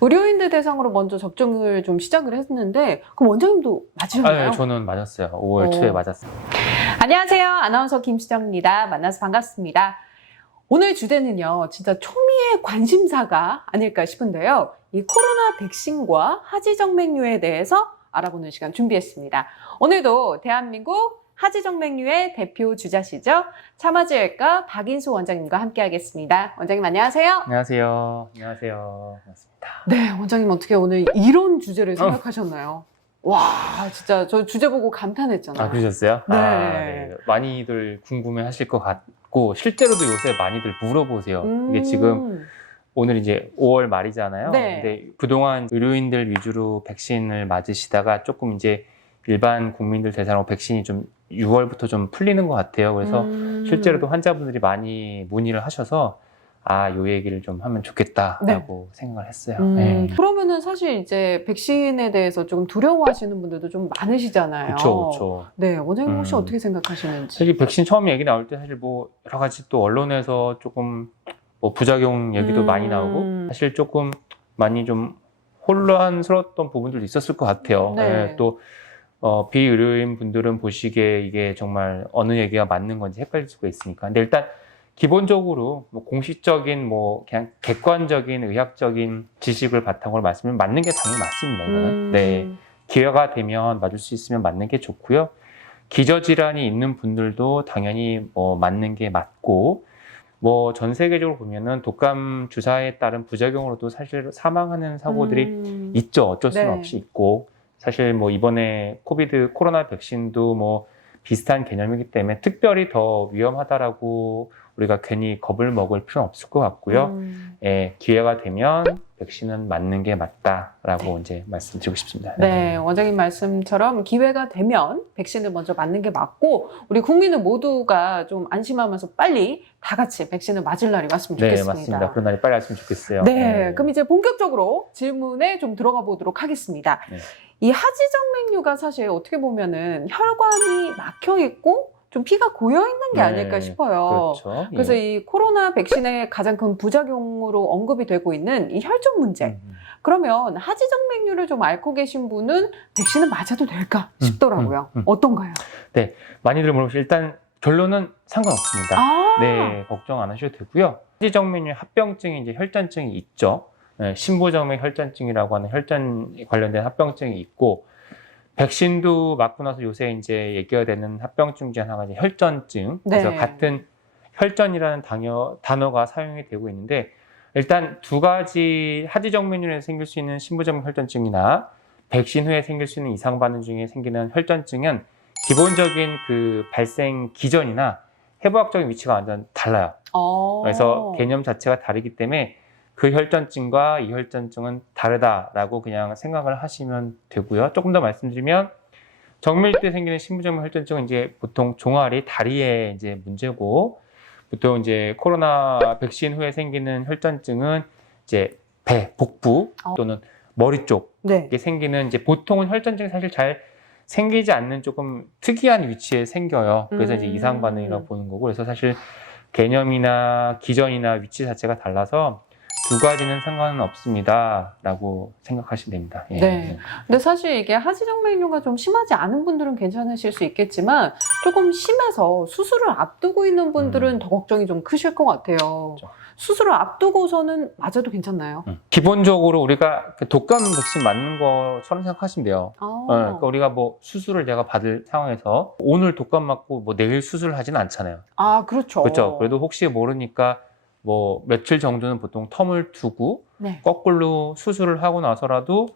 의료인들 대상으로 먼저 접종을 좀 시작을 했는데 그럼 원장님도 맞으셨나요? 네, 저는 맞았어요. 5월 초에 맞았어요. 안녕하세요. 아나운서 김수정입니다. 만나서 반갑습니다. 오늘 주제는요, 진짜 초미의 관심사가 아닐까 싶은데요. 이 코로나 백신과 하지정맥류에 대해서 알아보는 시간 준비했습니다. 오늘도 대한민국 하지정맥류의 대표 주자시죠. 참아지외과 박인수 원장님과 함께하겠습니다. 원장님 안녕하세요. 안녕하세요. 안녕하세요. 반갑습니다. 네, 원장님 어떻게 오늘 이런 주제를 생각하셨나요? 와, 진짜 저 주제 보고 감탄했잖아요. 아, 그러셨어요? 네. 네. 많이들 궁금해 하실 것 같고, 실제로도 요새 많이들 물어보세요. 이게 지금 오늘 이제 5월 말이잖아요. 네. 근데 그동안 의료인들 위주로 백신을 맞으시다가 조금 이제 일반 국민들 대상으로 백신이 좀 6월부터 좀 풀리는 것 같아요. 그래서 실제로도 환자분들이 많이 문의를 하셔서 요 얘기를 좀 하면 좋겠다라고 생각을 했어요. 네. 그러면은 사실 이제 백신에 대해서 조금 두려워하시는 분들도 좀 많으시잖아요. 그렇죠. 네, 원장님 혹시 어떻게 생각하시는지? 사실 백신 처음 얘기 나올 때 사실 뭐 여러 가지 또 언론에서 조금 뭐 부작용 얘기도 많이 나오고 사실 조금 많이 좀 혼란스러웠던 부분들도 있었을 것 같아요. 네. 네, 또 비의료인 분들은 보시기에 이게 정말 어느 얘기가 맞는 건지 헷갈릴 수가 있으니까. 근데 일단 기본적으로 뭐 공식적인 뭐 그냥 객관적인 의학적인 지식을 바탕으로 말씀을 맞는 게 당연히 맞습니다. 이거는. 네. 기회가 되면 맞을 수 있으면 맞는 게 좋고요. 기저질환이 있는 분들도 당연히 뭐 맞는 게 맞고, 뭐 전 세계적으로 보면은 독감 주사에 따른 부작용으로도 사실 사망하는 사고들이 있죠. 어쩔 수는 없이 있고, 사실 뭐 이번에 코로나 백신도 뭐 비슷한 개념이기 때문에 특별히 더 위험하다라고 우리가 괜히 겁을 먹을 필요는 없을 것 같고요. 예, 기회가 되면 백신은 맞는 게 맞다라고 이제 말씀드리고 싶습니다. 네, 원장님 말씀처럼 기회가 되면 백신을 먼저 맞는 게 맞고 우리 국민들 모두가 좀 안심하면서 빨리 다 같이 백신을 맞을 날이 왔으면 좋겠습니다. 네, 맞습니다. 그런 날이 빨리 왔으면 좋겠어요. 네, 그럼 이제 본격적으로 질문에 좀 들어가 보도록 하겠습니다. 네. 이 하지정맥류가 사실 어떻게 보면은 혈관이 막혀 있고 좀 피가 고여 있는 게 아닐까 싶어요. 그렇죠. 그래서 이 코로나 백신의 가장 큰 부작용으로 언급이 되고 있는 이 혈전 문제. 그러면 하지정맥류를 좀 앓고 계신 분은 백신을 맞아도 될까 싶더라고요. 어떤가요? 네, 많이들 물어보시죠. 일단 결론은 상관없습니다. 네, 걱정 안 하셔도 되고요. 하지정맥류 합병증이 이제 혈전증이 있죠. 네, 심부정맥 혈전증이라고 하는 혈전 관련된 합병증이 있고, 백신도 맞고 나서 요새 이제 얘기가 되는 합병증 중에 하나가 이제 혈전증. 그래서 같은 혈전이라는 단어가 사용이 되고 있는데, 일단 두 가지 하지정맥류에 생길 수 있는 심부정맥 혈전증이나 백신 후에 생길 수 있는 이상 반응 중에 생기는 혈전증은 기본적인 그 발생 기전이나 해부학적인 위치가 완전 달라요. 그래서 개념 자체가 다르기 때문에 그 혈전증과 이 혈전증은 다르다라고 그냥 생각을 하시면 되고요. 조금 더 말씀드리면 정밀 때 생기는 심부정맥 혈전증은 이제 보통 종아리, 다리에 이제 문제고, 보통 이제 코로나 백신 후에 생기는 혈전증은 이제 배, 복부 또는 머리 쪽에 생기는 이제 보통은 혈전증이 사실 잘 생기지 않는 조금 특이한 위치에 생겨요. 그래서 이제 이상 반응이라고 보는 거고, 그래서 사실 개념이나 기전이나 위치 자체가 달라서 두 가지는 상관은 없습니다라고 생각하시면 됩니다. 예. 네. 근데 사실 이게 하지정맥류가 좀 심하지 않은 분들은 괜찮으실 수 있겠지만 조금 심해서 수술을 앞두고 있는 분들은 더 걱정이 좀 크실 것 같아요. 그렇죠. 수술을 앞두고서는 맞아도 괜찮나요? 기본적으로 우리가 독감 백신 맞는 것처럼 생각하시면 돼요. 그러니까 우리가 뭐 수술을 내가 받을 상황에서 오늘 독감 맞고 뭐 내일 수술을 하지는 않잖아요. 그렇죠. 그렇죠. 그래도 혹시 모르니까 뭐 며칠 정도는 보통 텀을 두고 거꾸로 수술을 하고 나서라도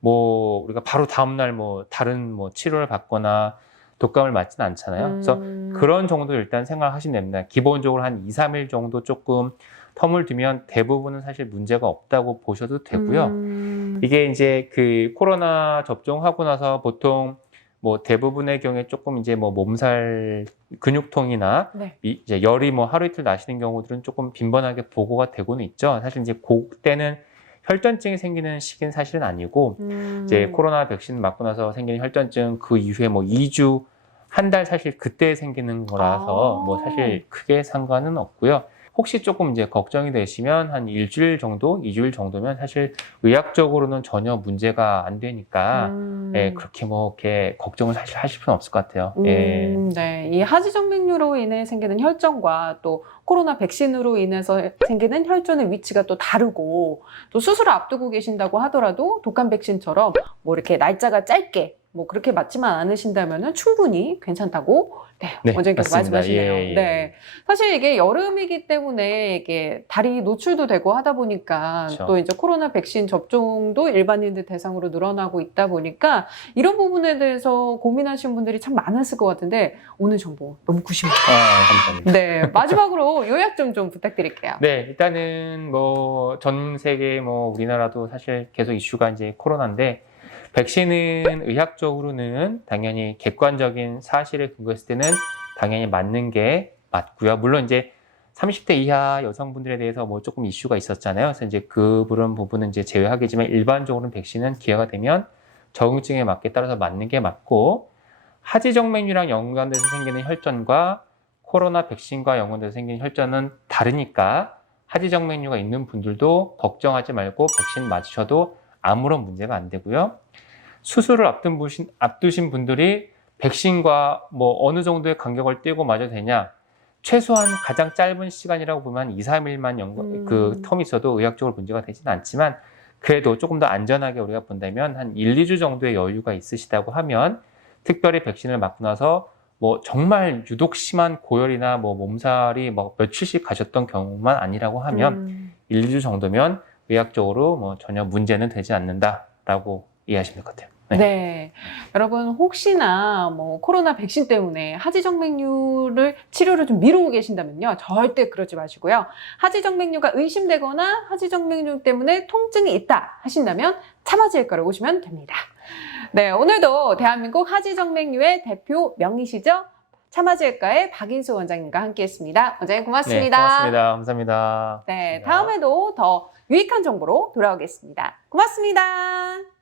뭐 우리가 바로 다음날 뭐 다른 뭐 치료를 받거나 독감을 맞지는 않잖아요. 그래서 그런 정도 일단 생각하시면 됩니다. 기본적으로 한 2, 3일 정도 조금 텀을 두면 대부분은 사실 문제가 없다고 보셔도 되고요. 이게 이제 그 코로나 접종하고 나서 보통 뭐 대부분의 경우에 조금 이제 뭐 몸살 근육통이나 이제 열이 뭐 하루 이틀 나시는 경우들은 조금 빈번하게 보고가 되고는 있죠. 사실 이제 그때는 혈전증이 생기는 시기는 사실은 아니고 이제 코로나 백신 맞고 나서 생기는 혈전증 그 이후에 뭐 2주, 한 달 사실 그때 생기는 거라서 뭐 사실 크게 상관은 없고요. 혹시 조금 이제 걱정이 되시면 한 일주일 정도, 2주일 정도면 사실 의학적으로는 전혀 문제가 안 되니까 예, 그렇게 뭐 이렇게 걱정을 사실 하실 필요는 없을 것 같아요. 예. 네, 이 하지정맥류로 인해 생기는 혈전과 또 코로나 백신으로 인해서 생기는 혈전의 위치가 또 다르고 또 수술을 앞두고 계신다고 하더라도 독감 백신처럼 뭐 이렇게 날짜가 짧게 뭐 그렇게 맞지만 않으신다면 충분히 괜찮다고 네, 원장님께서 맞습니다. 말씀하시네요. 예, 예. 네, 사실 이게 여름이기 때문에 이게 다리 노출도 되고 하다 보니까 그렇죠. 또 이제 코로나 백신 접종도 일반인들 대상으로 늘어나고 있다 보니까 이런 부분에 대해서 고민하시는 분들이 참 많았을 것 같은데 오늘 정보 너무 구심합니다. 감사합니다. 네, 마지막으로 요약 좀 부탁드릴게요. 네, 일단은 뭐 전 세계 뭐 우리나라도 사실 계속 이슈가 이제 코로나인데 백신은 의학적으로는 당연히 객관적인 사실에 근거했을 때는 당연히 맞는 게 맞고요. 물론 이제 30대 이하 여성분들에 대해서 뭐 조금 이슈가 있었잖아요. 그래서 이제 그런 부분은 이제 제외하겠지만 일반적으로는 백신은 기회가 되면 적응증에 맞게 따라서 맞는 게 맞고 하지정맥류랑 연관돼서 생기는 혈전과 코로나 백신과 연관돼서 생기는 혈전은 다르니까 하지정맥류가 있는 분들도 걱정하지 말고 백신 맞으셔도 아무런 문제가 안 되고요. 수술을 앞두신 분들이 백신과 뭐 어느 정도의 간격을 띄고 맞아도 되냐? 최소한 가장 짧은 시간이라고 보면 2, 3일만 그 텀이 있어도 의학적으로 문제가 되지는 않지만 그래도 조금 더 안전하게 우리가 본다면 한 1, 2주 정도의 여유가 있으시다고 하면 특별히 백신을 맞고 나서 뭐 정말 유독 심한 고열이나 뭐 몸살이 뭐 며칠씩 가셨던 경우만 아니라고 하면 1, 2주 정도면 의학적으로 뭐 전혀 문제는 되지 않는다라고 이해하시면 될 것 같아요. 네. 네. 여러분 혹시나 뭐 코로나 백신 때문에 하지정맥류를 치료를 좀 미루고 계신다면요. 절대 그러지 마시고요. 하지정맥류가 의심되거나 하지정맥류 때문에 통증이 있다 하신다면 참아지외과를 오시면 됩니다. 네, 오늘도 대한민국 하지정맥류의 대표 명의시죠. 참아지외과의 박인수 원장님과 함께했습니다. 원장님 고맙습니다. 네, 고맙습니다. 감사합니다. 네, 다음에도 더 유익한 정보로 돌아오겠습니다. 고맙습니다.